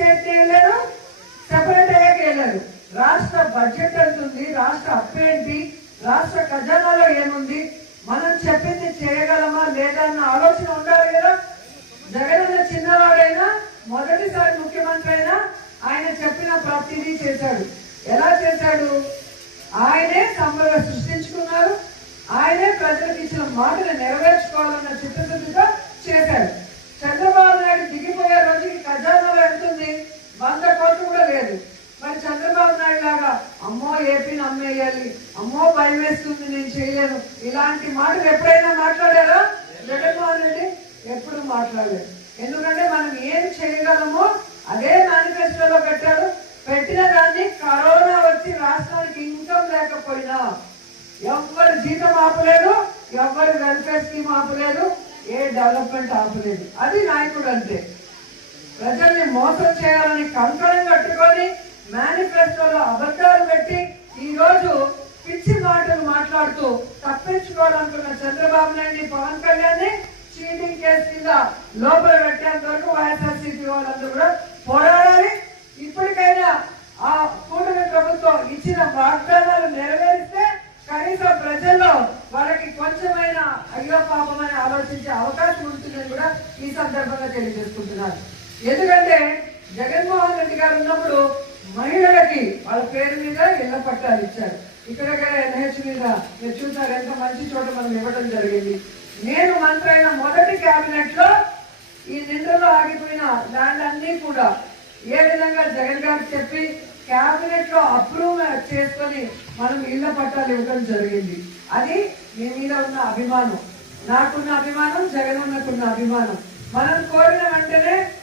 స్టేట్కి వెళ్ళారు సెపరేట్ అయ్యాకి వెళ్ళారు. రాష్ట్ర బడ్జెట్ ఎంత ఉంది రాష్ట్ర అప్పు ఏంటి రాష్ట్ర ఖజానాలో ఏముంది మనం చెప్పింది చేయగలమా లేదా అన్న ఆలోచన ఉండాలి కదా. జగనన్న చిన్నవాడైనా మొదటిసారి ముఖ్యమంత్రి అయినా ఆయన చెప్పిన ప్రతిదీ చేశాడు. ఎలా చేశాడు? ఆయనే సంపద సృష్టించుకున్నారు. ఆయనే ప్రజలకు ఇచ్చిన మాటను నెరవేర్చుకోవాలన్న చిత్తశుద్ధితో చేశాడు చంద్రబాబు నాయుడు దిగిపోయే రోజుకి ఖజానాలో ఎంత ఉంది వంద కోట్లు కూడా లేదు మరి చంద్రబాబు నాయుడు లాగా అమ్మో వేయాలి అమ్మో భయం వేస్తుంది నేను చేయలేను. ఇలాంటి మాటలు ఎప్పుడైనా మాట్లాడారా? జగన్మోహన్ రెడ్డి ఎప్పుడు మాట్లాడలేదు. ఎందుకంటే మనం ఏం చేయగలమో అదే మేనిఫెస్టోలో పెట్టారు పెట్టిన దాన్ని కరోనా వచ్చి రాష్ట్రానికి ఇన్కమ్ లేకపోయినా ఎవ్వరు జీతం ఆపలేదు ఎవ్వరు వెల్ఫేర్ స్కీమ్ ఆపలేదు ఏ డెవలప్మెంట్ ఆపలేదు. అది నాయకుడు అంతే. ప్రజల్ని మోసం చేయాలని కంకణం కట్టుకొని మేనిఫెస్టోలో అబద్ధం పెట్టి ఈ రోజు పిచ్చి మాటలు మాట్లాడుతూ తప్పించుకోవాలనుకున్న చంద్రబాబు నాయుడు పవన్ కళ్యాణ్ చీటింగ్ కేసు కింద లోపల పెట్టేంత వరకు వైఎస్ఆర్సీపీ వాళ్ళందరూ కూడా పోరాడాలి. ఇప్పటికైనా ఆ కూటమి ప్రభుత్వం ఇచ్చిన వాగ్దానాలు నెరవేరిస్తే కనీసం ప్రజల్లో వాళ్ళకి కొంచెమైన అయ్యో పాపమని ఆలోచించే అవకాశం ఉంటుందని కూడా ఈ సందర్భంగా తెలియజేసుకుంటున్నారు. ఎందుకంటే జగన్మోహన్ రెడ్డి గారు ఉన్నప్పుడు మహిళలకి వాళ్ళ పేరు మీద ఇళ్ళ పట్టాలు ఇచ్చారు. ఇక్కడ ఎన్హెచ్ మీద మీరు చూసారు ఎంత మంచి చోట మనం ఇవ్వడం జరిగింది. నేను మంత్రి అయిన మొదటి క్యాబినెట్లో ఈ నిండులో ఆగిపోయిన ల్యాండ్ అన్ని కూడా ఏ విధంగా జగన్ గారు చెప్పి క్యాబినెట్లో అప్రూవ్ చేసుకొని మనం ఇళ్ళ పట్టాలు ఇవ్వడం జరిగింది. అది మీ మీద ఉన్న అభిమానం. నాకున్న అభిమానం జగన్ ఉన్నకున్న అభిమానం. మనం కోరిన వెంటనే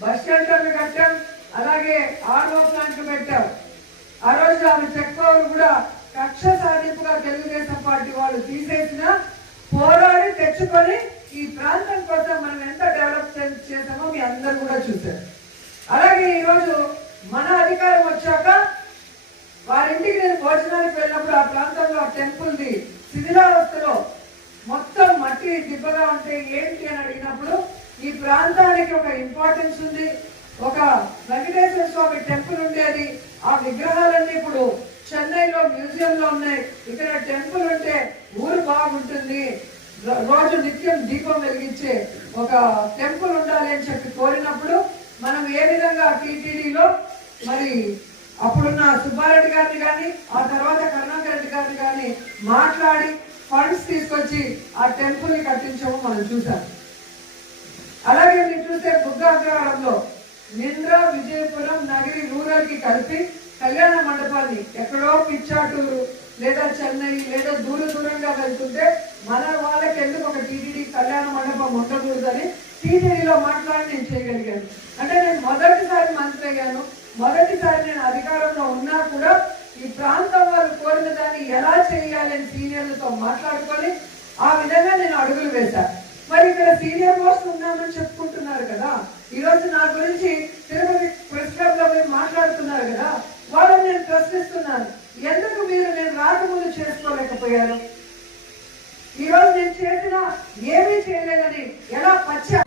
బస్ షెల్టర్లు కట్టాం అలాగే ఆర్ఓ ప్లాంట్లు పెట్టాం. ఆ రోజు ఆమె చెక్ కూడా కక్ష సాధింపుగా తెలుగుదేశం పార్టీ వాళ్ళు తీసేసిన పోరాడి తెచ్చుకొని ఈ ప్రాంతం కోసం మనం ఎంత డెవలప్ చేసామో మీ అందరు కూడా చూశారు. అలాగే ఈరోజు మన అధికారం వచ్చాక వారింటికి నేను భోజనానికి వెళ్ళినప్పుడు ఆ ప్రాంతంలో ఆ టెంపుల్ది శిథిలావస్థలో మొత్తం మట్టి దిబ్బగా ఉంటే ఏంటి అని అడిగినప్పుడు ఈ ప్రాంతానికి ఒక ఇంపార్టెన్స్ ఉంది. ఒక వెంకటేశ్వర స్వామి టెంపుల్ ఉండేది ఆ విగ్రహాలన్నీ ఇప్పుడు చెన్నైలో మ్యూజియంలో ఉన్నాయి. ఇక్కడ టెంపుల్ ఉంటే ఊరు బాగుంటుంది. రోజు నిత్యం దీపం వెలిగించే ఒక టెంపుల్ ఉండాలి అని చెప్పి కోరినప్పుడు మనం ఏ విధంగా టీటీడీలో మరి అప్పుడున్న సుబ్బారెడ్డి గారిని కానీ ఆ తర్వాత కరుణాకర్ రెడ్డి గారిని కానీ మాట్లాడి ఫండ్స్ తీసుకొచ్చి ఆ టెంపుల్ని కట్టించాము మనం చూసాం అలాగే మీరు చూస్తే బుద్ధ అగ్రహారంలో నింద్ర విజయపురం నగరి రూరల్కి కలిపి కళ్యాణ మండపాన్ని ఎక్కడో పిచ్చాటూరు లేదా చెన్నై లేదా దూర దూరంగా వెళ్తుంటే మన వాళ్ళకి ఎందుకు ఒక టీటీడీ కళ్యాణ మండపం ఉండకూడదని టీటీడీలో మాట్లాడి నేను చేయగలిగాను. అంటే నేను మొదటిసారి మంత్రి అయ్యాను. మొదటిసారి నేను అధికారంలో ఉన్నా కూడా ఈ ప్రాంతం వారు కోరిన దాన్ని ఎలా చేయాలని సీనియర్లతో మాట్లాడుకొని ఆ విధంగా నేను అడుగులు వేశాను. మరి ఇక్కడ సీనియర్ మోస్ట్ ఉన్నామని చెప్పుకుంటున్నారు కదా? ఈ రోజు నా గురించి తిరుపతి ప్రెస్ క్లబ్లో మీరు మాట్లాడుతున్నారు కదా? వాళ్ళని నేను ప్రశ్నిస్తున్నాను. ఎందుకు మీరు నేను రాకముందు చేసుకోలేకపోయాను? రోజు నేను చేసిన ఏమీ చేయలేదని ఎలా పచ్చా